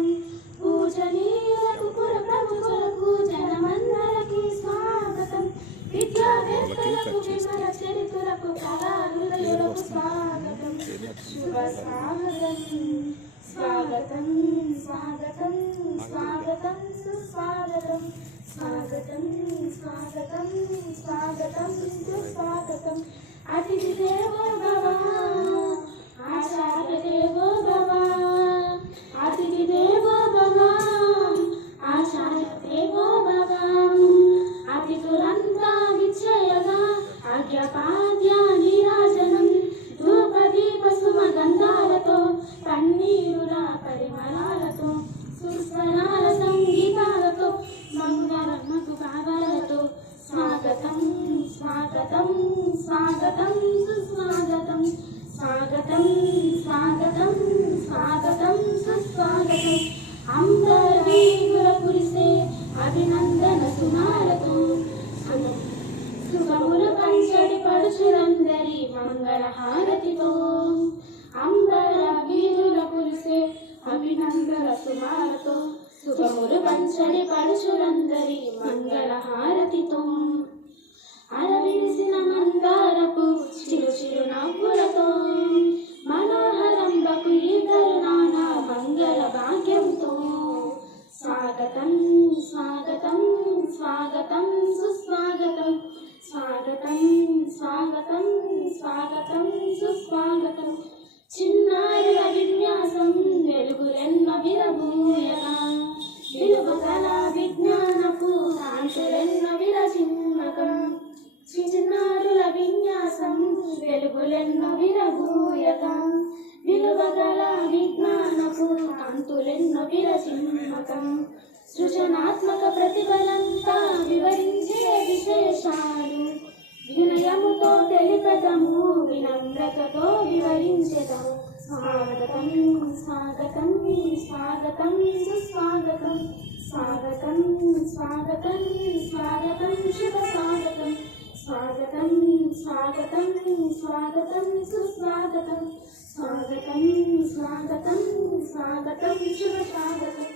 స్వాగతం పూజనీయులకు పురప్రముఖులకు జనమందరికి స్వాగతం విద్యావేత్తలకు విమల చరితులకు కళాహృదయులకు స్వాగతం శుభ స్వాగతం స్వాగతం స్వాగతం స్వాగతం సుస్వాగతం స్వాగతం స్వాగతం స్వాగతం సుస్వాగతం అతిథి దేవో భవ ఆచార్య దేవో భవ అతిథి దేవో భవ ఆచార్య దేవో భవ అతిథులంతా విజయగా అర్ఘ్యపాద్య నీరాజనం ధూప దీప సుమగంధాలతో పన్నీరుల పరిమళాలతో సుస్వరాల సంగీతాలతో మంగళమగు భావాలతో స్వాగతం స్వాగతం స్వాగతం సుస్వాగతం స్వాగతం స్వాగతం స్వాగతం సుస్వాగతం అంబరీగుల కురిసే అభినందన సుమాలతో శుభముల పంచడి పడుచులందరి మంగళ హారతితో అంబర వీధుల కురిసే అభినందన సుమాలతో శుభములు పంచడి పడుచులందరి మంగళ హారతితో అరవిరిసిన మందారపు చిరు చిరు నవ్వులతో మనోహరంబకు ఇద్దరు నానా మంగళ భాగ్యంతో స్వాగతం స్వాగతం స్వాగతం సుస్వాగతం స్వాగతం స్వాగతం స్వాగతం సుస్వాగతం చిన్నారుల విన్యాసం వెలుగులెన్నో విరబూయగా విలువగల విజ్ఞానపు కాంతులెన్నో విరచిమ్మకం చిన్నారుల విన్యాసం వెలుగులెన్నో విరబూయగా విలువగల విజ్ఞానపు కాంతులెన్నో విరచిమ్మకం సృజనాత్మక ప్రతిభలంతా వివరించే విశేషాలు వినయముతో తెలిపదము వినమ్రతతో వివరించెదము స్వాగతం స్వాగతం స్వాగతం సుస్వాగతం స్వాగతం స్వాగతం స్వాగతం శుభ స్వాగతం స్వాగతం స్వాగతం స్వాగతం సుస్వాగతం స్వాగతం స్వాగతం స్వాగతం శుభ స్వాగతం